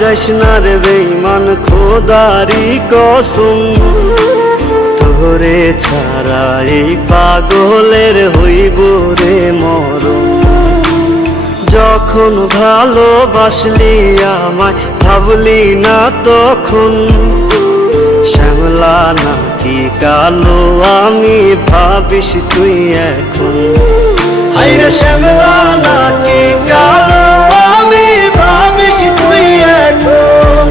যাইস না রে বেঈমান খোদারি কসম, তোরে ছাড়া এই পাগলের হইব রে মরণ। যখন ভালোবাসলি আমায় ভাবলি না তখন, শ্যামলা নাকি কালো আমি ভাবিস তুই এখন। হায়রে শ্যামলা নাকি কালো আমি ভাবিস তুই এখন।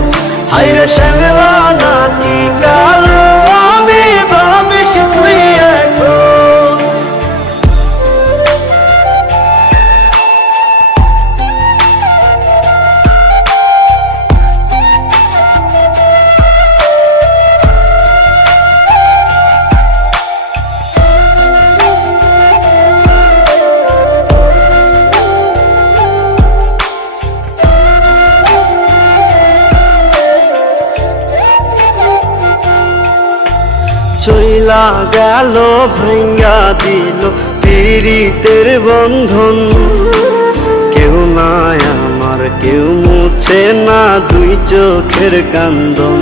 হায়রে শ্যামলা নাকি কালো আমি ভাবিস তুই এখন। চইলা গেল ভাঙ্গা দিল পীড়িতের বন্ধন, কেউ নাই আমার কেউ মুছে না দুই চোখের কান্দন।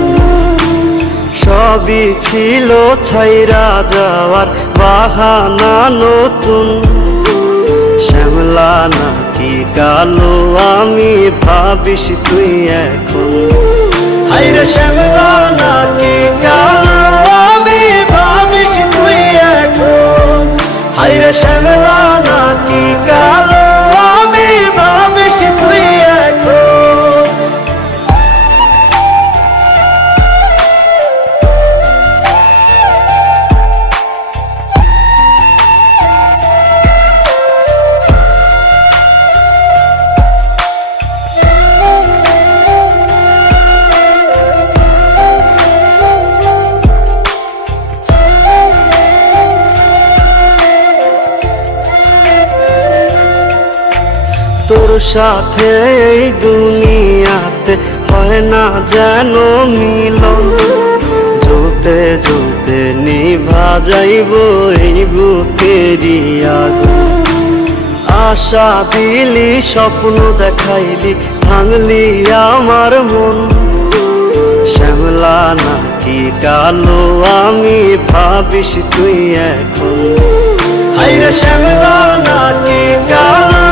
সবই ছিল ছাইরা যাওয়ার বাহানা নতুন, শ্যামলা নাকি কালো আমি ভাবিস তুই এখন। হায়রে শ্যামলা নাকি কালো আমি ভাবিস তুই এখন। হায়রে শ্যামলা নাকি কালো আমি ভাবিস তুই এখন। তোর সাথে এই দুনিয়াতে হয় না যেন মিলন, জ্বলতে জ্বলতে নিভা যাইব এই বুকেরই আগুন। আশা দিলি স্বপ্ন দেখাইলি ভাঙলি আমার মন, শ্যামলা নাকি কালো আমি ভাবিস তুই এখন। হায়রে শ্যামলা নাকি কালো